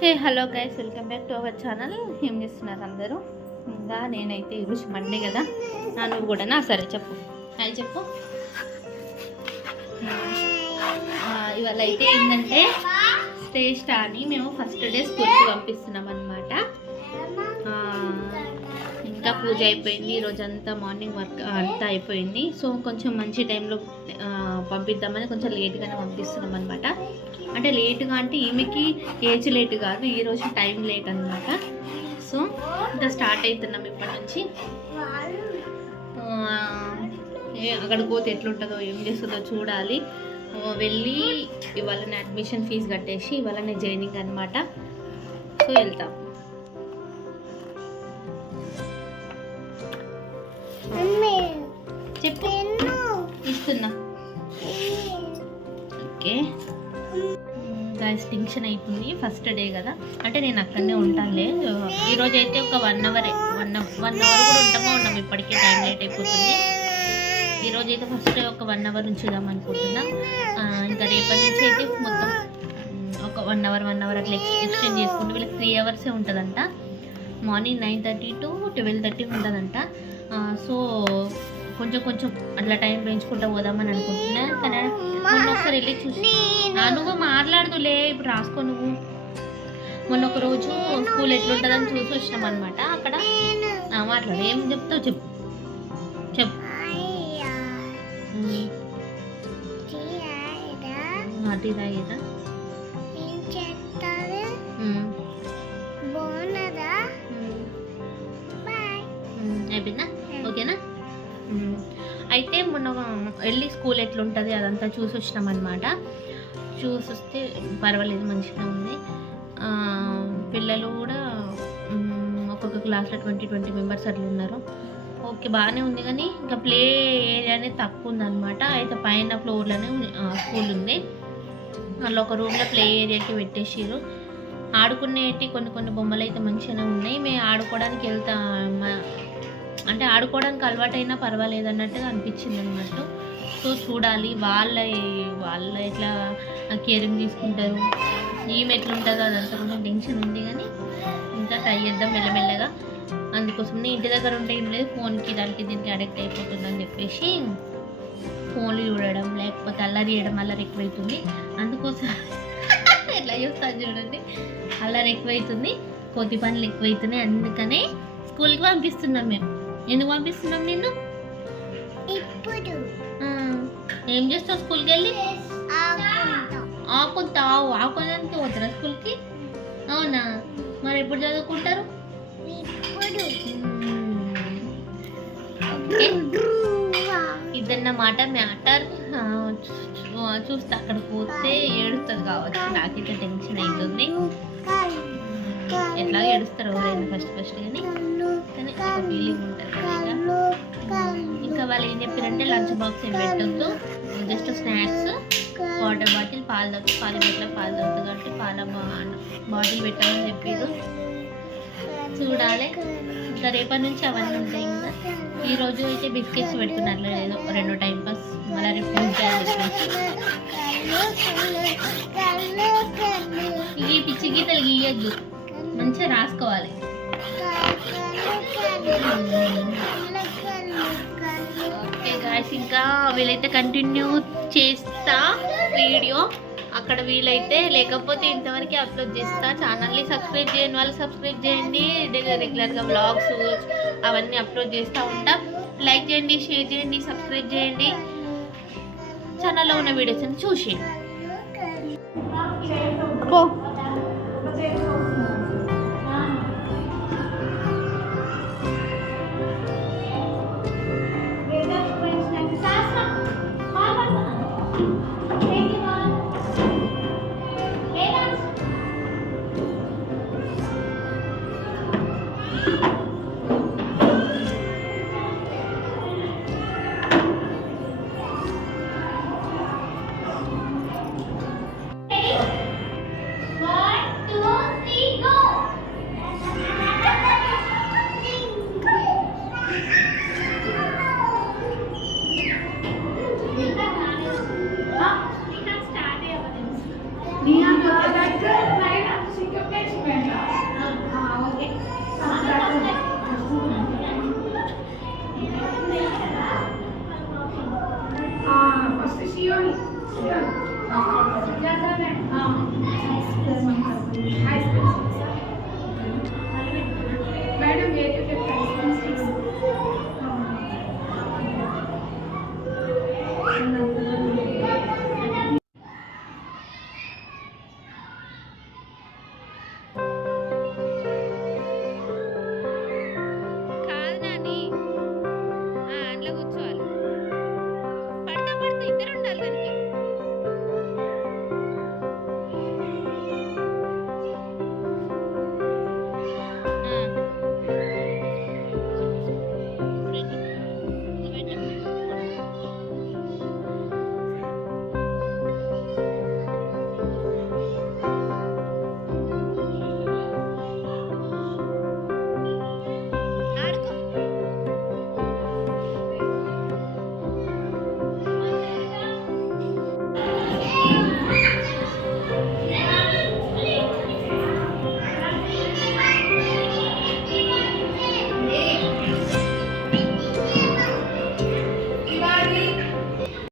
Hey hello guys, welcome back to our channel. ఏం చేస్తున్నారు అందరూ? ఇంకా నేనైతే ఈరోజు మండే కదా, నువ్వు కూడా సరే చెప్పు, అది చెప్పు. ఇవాళ అయితే ఏంటంటే శ్రేష్ఠ అని మేము ఫస్ట్ డే స్కూల్కి పంపిస్తున్నాం అనమాట. ఇంకా పూజ అయిపోయింది, ఈరోజు అంతా మార్నింగ్ వర్క్ అంతా అయిపోయింది. సో కొంచెం మంచి టైంలో పంపిద్దామని కొంచెం లేట్గానే పంపిస్తున్నాం అనమాట. అంటే లేటుగా అంటే ఈమెకి ఏజ్ లేట్ కాదు, ఈరోజు టైం లేట్ అనమాట. సో ఇంకా స్టార్ట్ అవుతున్నాం ఇప్పటి నుంచి. అక్కడికి పోతే ఎట్లుంటుందో ఏం చేస్తుందో చూడాలి. వెళ్ళి ఇవాళనే అడ్మిషన్ ఫీజు కట్టేసి ఇవాళనే జాయినింగ్ అనమాట. సో వెళ్తాం. చెప్పు, ఇస్తున్నా. ఓకే గైస్, టెన్షన్ అవుతుంది. ఫస్ట్ డే కదా, అంటే నేను అక్కడనే ఉంటానులే. ఈరోజు అయితే ఒక 1 అవర్ కూడా ఉన్నాం. ఇప్పటికే టైం లేట్ అయిపోతుంది. ఈరోజు అయితే ఫస్ట్ డే ఒక 1 అవర్ ఉంచుదాం అనుకుంటున్నాం. ఇంకా రేపటి నుంచి అయితే మొత్తం ఒక 1 అవర్ అట్లా ఎక్స్టెండ్ చేసుకుంటూ వీళ్ళకి 3 అవర్సే ఉంటుందంట. మార్నింగ్ 9:30 to 12:30 ఉంటుందంట. సో కొంచెం అట్లా టైం పెంచుకుంటూ పోదామని అనుకుంటున్నా. కానీ మొన్న ఒకసారి వెళ్ళి చూసి నువ్వు మాట్లాడుతులే, ఇప్పుడు రాసుకో నువ్వు. మొన్న ఒక రోజు స్కూల్ ఎట్లుంటుందని చూసి వచ్చినాం అనమాట. అక్కడ మాట్లాడు, ఏం చెప్తావు చెప్పు. టీ తాగేదా? అయిపోయిందా? ఓకేనా? అయితే మొన్న వెళ్ళి స్కూల్ ఎట్లుంటుంది అదంతా చూసి వచ్చినాం అనమాట. చూసి వస్తే పర్వాలేదు, మంచిగా ఉంది. పిల్లలు కూడా ఒక్కొక్క క్లాస్లో 20 మెంబర్స్ అట్లా ఉన్నారు. ఓకే, బాగానే ఉంది. కానీ ఇంకా ప్లే ఏరియా అనేది తక్కువ ఉందన్నమాట. అయితే పైన ఫ్లోర్లోనే స్కూల్ ఉంది. అందులో ఒక రూమ్లో ప్లే ఏరియాకి పెట్టేసారు. ఆడుకునేటి కొన్ని బొమ్మలు అయితే మంచిగానే ఉన్నాయి. మేము ఆడుకోవడానికి అంటే ఆడుకోవడానికి అలవాటైనా పర్వాలేదు అన్నట్టుగా అనిపించింది అన్నమాట. సో చూడాలి వాళ్ళ ఎట్లా కేరింగ్ తీసుకుంటారు, ఈమె ఎట్లుంటుందో అదంతా కొంచెం టెన్షన్ ఉంది. కానీ ఇంకా ట్రై చేద్దాం మెల్లమెల్లగా. అందుకోసం ఇంటి దగ్గర ఉంటే ఏం లేదు, ఫోన్కి దీనికి అడిక్ట్ అయిపోతుందని చెప్పేసి ఫోన్లు చూడడం, లేకపోతే అల్లరి ఎక్కువైతుంది. అందుకోసం ఎట్లా చూస్తాను చూడండి, అల్లరి ఎక్కువైతుంది, కోతి పనులు ఎక్కువైతున్నాయి. అందుకనే స్కూల్కి పంపిస్తున్నాం మేము. ఎందుకు పంపిస్తున్నాం నిన్ను? ఏం చేస్తావు స్కూల్కి వెళ్ళి? ఆకుదానికి పోతారా స్కూల్కి? అవునా, మరి ఎప్పుడు చదువుకుంటారు? ఇదన్నమాట మ్యాటర్. చూస్తే అక్కడికి పోతే ఏడుస్తుంది కావచ్చు. నాకైతే టెన్షన్ అవుతుంది. ఎట్లా ఏడుస్తారు ఎవరైనా ఫస్ట్ కానీ ఒక ఫీలింగ్ ఉంటుంది కదా. ఇంకా వాళ్ళు ఏం చెప్పారంటే లంచ్ బాక్స్ ఏం పెట్టద్దు, జస్ట్ స్నాక్స్, వాటర్ బాటిల్, పాలు తాగుతుంది కాబట్టి పాల బాటిల్ పెట్టాలని చెప్పారు. చూడాలి ఇంకా రేపటి నుంచి అవన్నీ ఉంటాయి. ఇంకా ఈరోజు అయితే బిస్కెట్స్ పెడుతున్నారు, లేదో 2 టైం పాస్. మళ్ళీ రేపు ఈ పిచ్చి గీతలు గీయద్దు, మంచిగా రాసుకోవాలి. ఓకే గాయ్స్, ఇంకా వీలైతే కంటిన్యూ చేస్తా వీడియో అక్కడ వీలైతే, లేకపోతే ఇంతవరకు అప్లోడ్ చేస్తా. ఛానల్ని సబ్స్క్రైబ్ చేయని వాళ్ళు సబ్స్క్రైబ్ చేయండి. రెగ్యులర్గా వ్లాగ్స్ అవన్నీ అప్లోడ్ చేస్తూ ఉంటాం. లైక్ చేయండి, షేర్ చేయండి, సబ్స్క్రైబ్ చేయండి. ఛానల్లో ఉన్న వీడియోస్ని చూసేయండి.